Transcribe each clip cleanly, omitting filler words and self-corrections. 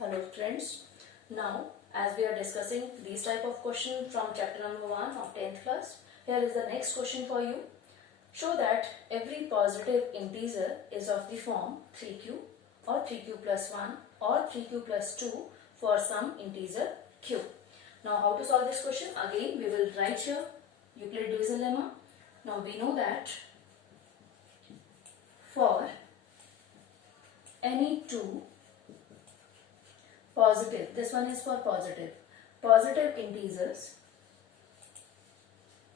Hello friends. Now as we are discussing these type of questions from chapter number 1 of 10th class, here is the next question for you. Show that every positive integer is of the form 3q or 3q plus 1 or 3q plus 2 for some integer q. Now how to solve this question? Again we will write here Euclid division lemma. Now we know that for any two positive, this one is for positive integers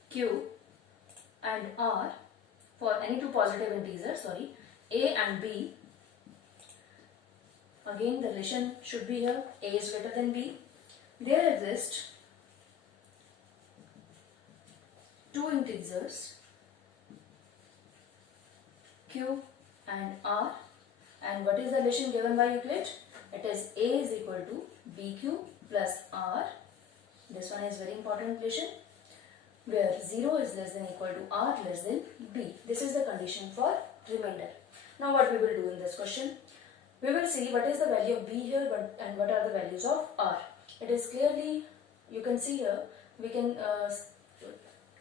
q and r, for any two positive integers, a and b, again the relation should be here, a is greater than b. There exist two integers q and r, and what is the relation given by Euclid? It is a is equal to bq plus r. This one is very important relation, where 0 is less than equal to r less than b. This is the condition for remainder. Now what we will do in this question? We will see what is the value of b here and what are the values of r. It is clearly, you can see here, we can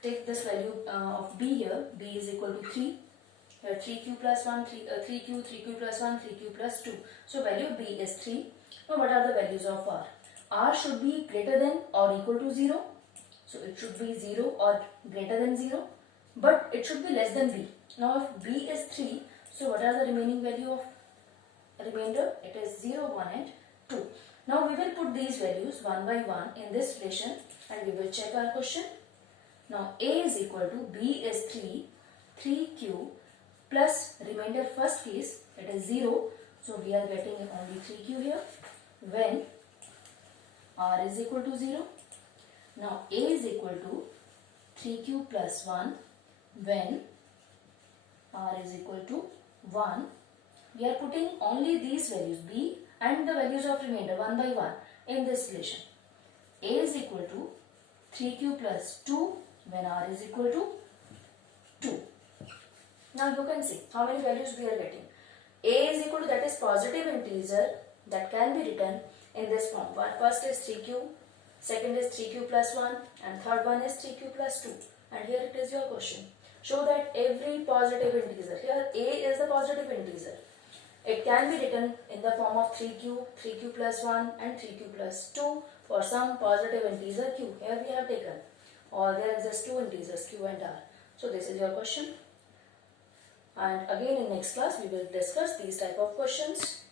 take this value of b here. B is equal to 3. Here 3q plus 1, 3q plus 1, 3q plus 2. So value of b is 3. Now what are the values of r? R should be greater than or equal to 0. So it should be 0 or greater than 0. But it should be less than b. Now if b is 3, so what are the remaining value of remainder? It is 0, 1 and 2. Now we will put these values one by one in this relation and we will check our question. Now a is equal to b is 3q plus remainder first case, it is 0. So we are getting only 3q here when r is equal to 0. Now a is equal to 3q plus 1 when r is equal to 1. We are putting only these values b and the values of remainder one by one in this relation. A is equal to 3q plus 2 when r is equal to 2. Now you can see how many values we are getting. A is equal to, that is positive integer that can be written in this form. First is 3q, second is 3q plus 1 and third one is 3q plus 2. And here it is your question. Show that every positive integer, here a is the positive integer. It can be written in the form of 3q, 3q plus 1 and 3q plus 2 for some positive integer q. Here we have taken, or there exist two integers q and r. So this is your question. And again in next class we will discuss these type of questions.